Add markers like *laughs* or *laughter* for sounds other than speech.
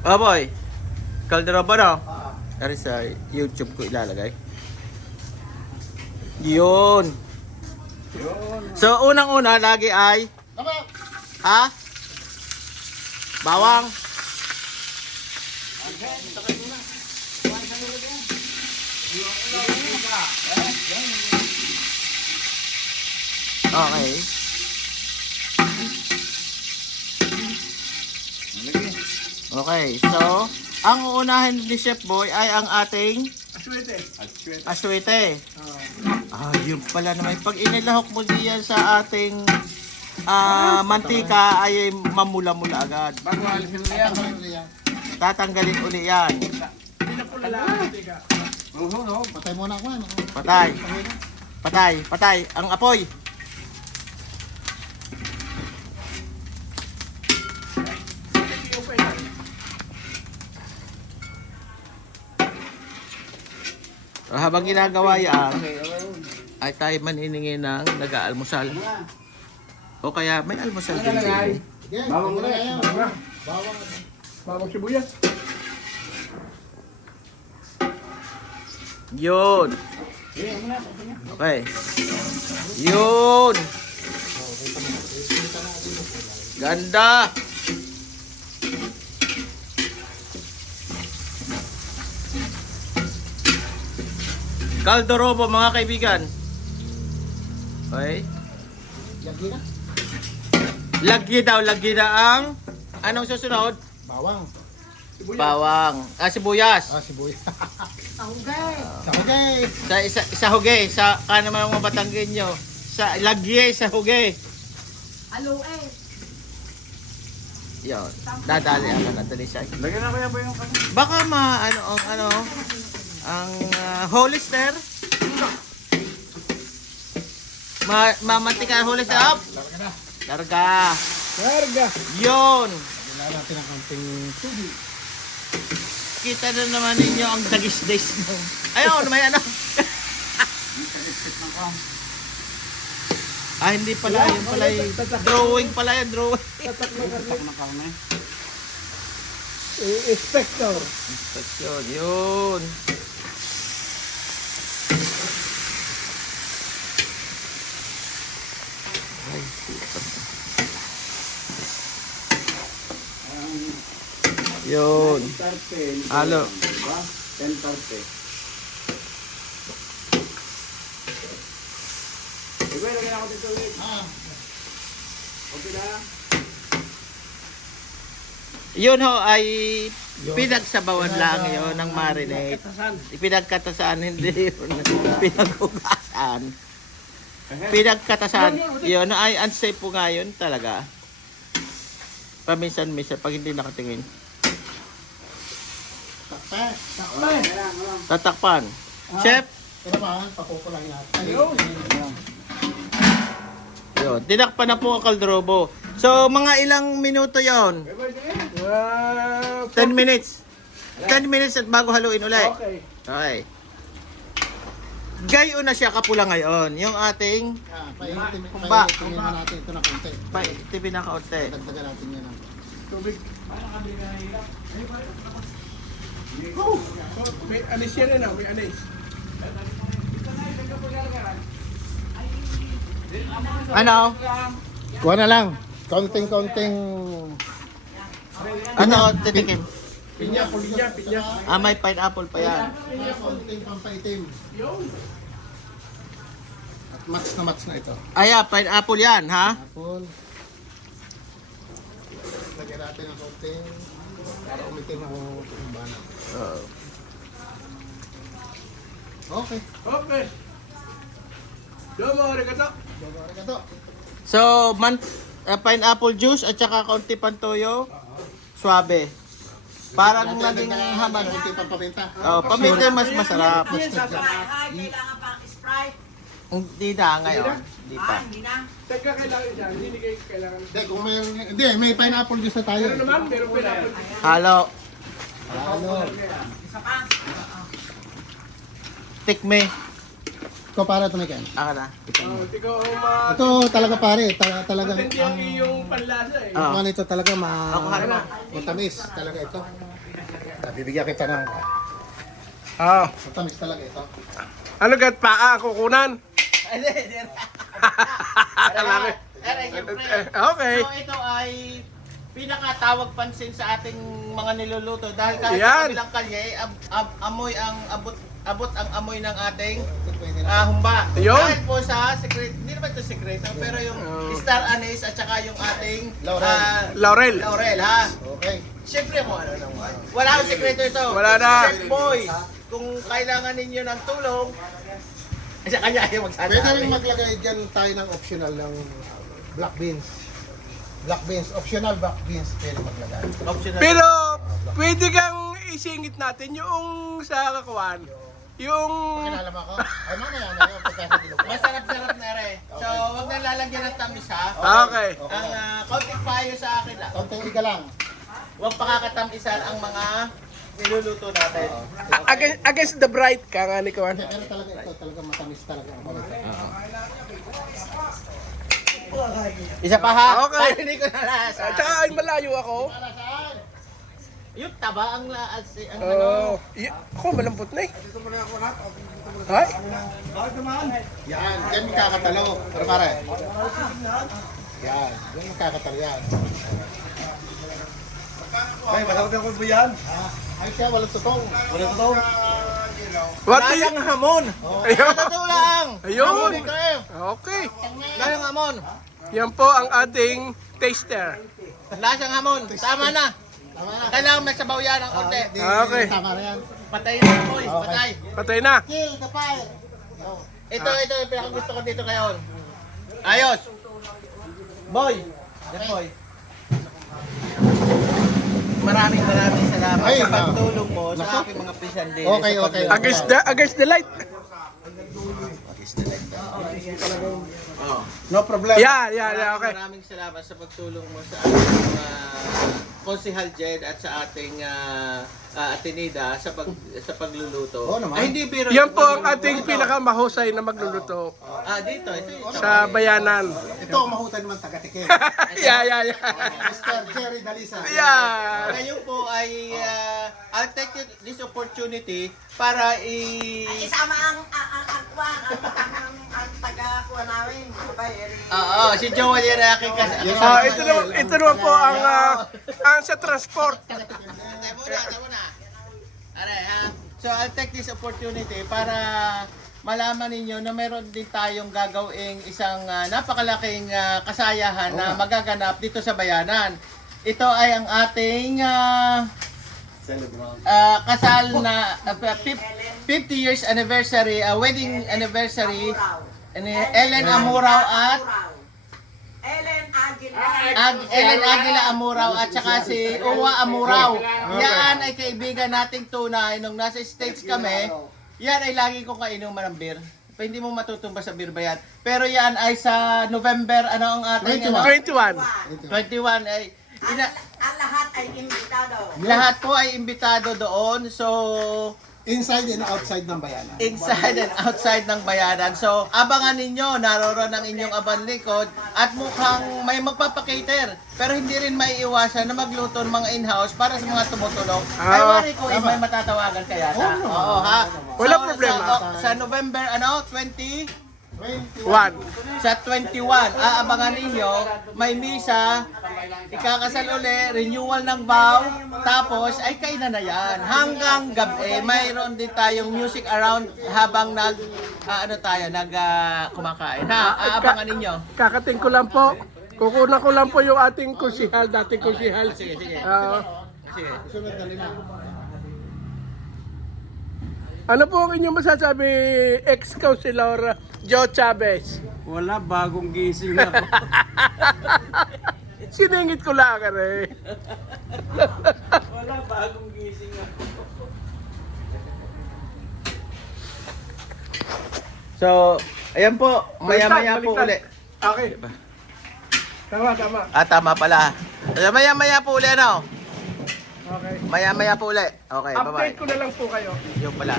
Oh boy. Caldero ba? Ah. Dari sa YouTube ko ilalagay. Yun. So unang-una lagi ay Tama. ha? Bawang. Okay. Okay. So, ang uunahin ni Chef Boy ay ang ating Aswete. Aswete. aswete. Ah, yun pala naman. Pag inilahok mo diyan sa ating ah, mantika ay mamula-mula agad. Bago alisin mo yan. Tatanggalin uli yan. No. Patay muna ako. Ano? Patay. Patay. Patay. Ang apoy. Habang ginagawa yan, ay tayo maniningi ng nag-aalmusal. O kaya may almusal din din. Bawang mo na yan. Bawang. Bawang sibuyas. Yun. Okay. Yun. Ganda. Caldo Robo mga kaibigan. Okay. Lagi na. Lagi daw, lagi na ang anong susunod? Bawang. Bawang. Ah, sibuyas. Ah, sibuyas. *laughs* Ahugay. Okay. Sa isa, isa huge, sa kanan mga batanggin nyo. Sa lagye, sa huge. Aloe. Yun. Dadali ang nadali siya. Lagyan na kaya ba yung kanya? Baka ma ano ang ano ang uh, Hollister. Ma mamantika ang Hollister up. Lagyan na. Larga. Karga. Yun. Kailangan natin tubig. Kita na naman ninyo ang dagis-days mo. Ayun, may ano. *laughs* ah, hindi pala. Yun pala yung drawing pala yan. Drawing. Tatak na karne. Inspector. Yun, yun. Yun. Halo. Ten tarte. Iba, lagyan ako dito ulit. Okay na? Yun ho ay pinagsabawan lang yun ng marinate. Pinagkatasan, hindi *laughs* yun. Pinaghugasan. Pinagkatasan. Yun ay unsafe po nga yun talaga. Paminsan-minsan pag hindi nakatingin. Lang, lang. Tatakpan. Chef, Ito ba? Pakukulay natin. Ayun. yun. Tinakpan na po ang kaldrobo. So, mga ilang minuto yon? Iba, sige. 10 minutes. 10 minutes at bago haluin ulit. Okay. Okay. Gayo na siya kapula ngayon. Yung ating Ah, paitim, Kumba. paitim na natin ito na konti. pa, tibi na kaunti. Dagdagan natin yan. ah. Tubig. Oh, may anis yan eh, no? may anis. Ano? Kuha na lang. Konting-konting Ano titikim? Pinya, pinya, pinya. Ah, may pineapple pa yan. konting pampaitim. At match na match na ito. Aya, pineapple yan, ha? Apple. Lagyan natin ng konting para umitim ang kumbana. Oo. Okay. Okay. Dobo, arigato. Babae ka to. So, man, ah, pineapple juice at saka kaunti pantoyo. Suabe. Parang naging haman. Konting pampaminta. Oh, paminta mas masarap. Ay, kailangan pang Sprite. Hindi na ngayon. Hindi pa. Ah, hindi na. Teka, kailangan siya. Hindi kailangan. Hindi, kung may, hindi, may pineapple juice na tayo. Meron naman, meron pinapal. Halo. Ano? Isa pa. Tikme. Ito para tumikin. Aka na. Oh, ikaw ma... Ito talaga pare, ta- talaga Matindi ang iyong panlasa eh. Ah. Ano ito talaga ma Ako, harap. matamis talaga ito. Bibigyan kita ng Ah, matamis talaga ito. ano gat paa kukunan? Hindi, *laughs* okay. So ito ay pinakatawag pansin sa ating mga niluluto dahil kahit Yan. sa kabilang kalye, ab, ab- amoy ang abot abot ang amoy ng ating ah, humba. Yun. Dahil po sa secret, hindi naman ito secreto, pero yung Oh. star anise at saka yung ating Laurel. ah, Laurel. laurel ha. Okay. Siyempre mo ano naman. Wala akong sekreto ito. Wala na. Chef boy, kung kailangan ninyo ng tulong, sa kanya ayaw magsasabi. Pwede rin maglagay dyan tayo ng optional ng black beans. Black beans, optional black beans pwede maglagay. Optional. Pero pwede kang isingit natin yung sa kakuan. Yung Kinala mo ako? Ay, mamaya na yung pagkakabilog. Masarap-sarap na rin. So, wag na lalagyan ng tamis ha. Okay. Ang uh, konting payo sa akin lang. Konting iga lang. Huwag pakakatamisan ang mga niluluto natin. A- against, against the bright ka nga ni Kuan. Pero talaga ito, talaga matamis talaga ang kulit. Isa pa ha. Okay. Hindi ko nalasa. At saka ay malayo ako. Yung taba ang laas. Ang ano. Oh, y- ako malambot na eh. Ay, Yan, yan yung kakatalo. Pero pare. Yan, yan yung kakatalo yan. ay masarap yung kulbo yan. Ah, ay siya, walang tutong. Walang tutong. What you... Lasang hamon. Ayun. Totoo lang. Ayun. Hamonin ko eh. Okay. Lasang hamon. Yan po ang ating taster. Lasang hamon. Tama na. Tama na. Kailangan may sabaw yan ng konti. Di- Okay. Tama na yan. Patay na boy. Okay. Patay. Patay na. Kill the fire. Oh. Ito, ito yung pinakagusto ko dito ngayon. Ayos. Boy. Yan, boy. Maraming maraming salamat Ay, sa pagtulong mo sa aking mga pisan din. Okay, okay. Against the against the light. Oh. No problem. Yeah, yeah, yeah, okay. Maraming salamat sa pagtulong mo sa ating uh, Konsihal Jed at sa ating uh, uh, Atenida sa pag sa pagluluto. Oo naman. Ay, hindi biro. Yan po ang ating pinakamahusay na magluluto Ah, dito. Ito, ito. sa bayanan. Ito ang mahutay naman taga-tikim. *laughs* yeah, yeah, yeah. Mr. Jerry Dalisa. Yeah. Ngayon po ay uh, I'll take this opportunity para i Isama ang ang ang ang kwan, ang ang ang taga kuwan namin. Sabay, eri. Oo, si Joel yung aking kas... Ah, ito naman, ito naman po ang ah, ang sa transport. Tayo muna, tayo muna. Are, ah, so I'll take this opportunity para malaman ninyo na meron din tayong gagawing isang ah, napakalaking ah, kasayahan na magaganap dito sa bayanan. Ito ay ang ating ah, ah, kasal na ah, fif- 50 years anniversary, ah, wedding anniversary ni Ellen Amurao at Ellen Aguila. Ag Ellen Aguila Amurao at saka si Uwa Amurao. Yan ay kaibigan nating tunay nung nasa States kami. Yan ay lagi kong kainuman ng beer. Pa, hindi mo matutumba sa beer ba yan? Pero yan ay sa November, ano ang ating 21. ano? 21. 21 ay ina, Ang lahat ay imbitado. lahat po ay imbitado doon. So Inside and outside ng bayanan. inside and outside ng bayanan. So, abangan ninyo, naroon ang inyong abang likod at mukhang may magpapakater. Pero hindi rin may iwasan na magluto ng mga in-house para sa mga tumutulong. Ay, Ah, wari ko, eh, may matatawagan kaya ta. Oo, ha? Wala So, problema. Sa, sa November, ano, 20? 21. One. Sa 21, aabangan ninyo, may misa, ikakasal uli, renewal ng vow, tapos ay kainan na yan. Hanggang gabi, mayroon din tayong music around habang nag, ah, ano tayo, nag ah, kumakain. Ha, aabangan ninyo. Kakating ko lang po. Kukunan ko lang po yung ating kusihal, dating kusihal. Sige, sige. Ah, Sige. Ano po ang inyong masasabi, ex-councilor Joe Chavez? Wala, bagong gising ako. *laughs* Siningit ko lang eh. Wala, bagong gising ako. So, ayan po, maya-maya po Baliktad, uli. baliktad. Okay. Tama, tama. Ah, tama pala. Maya-maya po uli, ano? Okay. Maya-maya po uli. Okay, bye-bye. Update ko na lang po kayo. Yung pala.